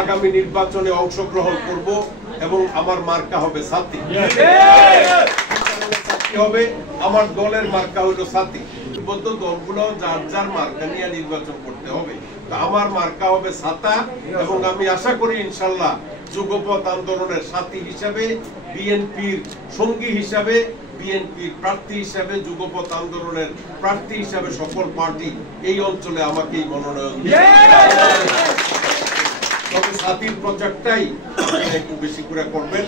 আগামী নির্বাচনে অংশগ্রহণ করব এবং আমার মার্কা হবে সাথী হবে। আমার দলের মার্কা হলো সাথী। বদ্ধ দলগুলো যার যার মার্কা নিয়ে নির্বাচন করতে হবে। আমার মার্কা হবে ছাতা এবং আমি আশা করি ইনশাল্লাহ যুগপথ আন্দোলনের সাথী হিসাবে, বিএনপির সঙ্গী হিসাবে, বিএনপির প্রার্থী হিসাবে, যুগপথ আন্দোলনের প্রার্থী হিসাবে সকল পার্টি এই অঞ্চলে আমাকেই মনোনয়ন তবে সাথীর প্রচারটাই একটু বেশি করে করবেন।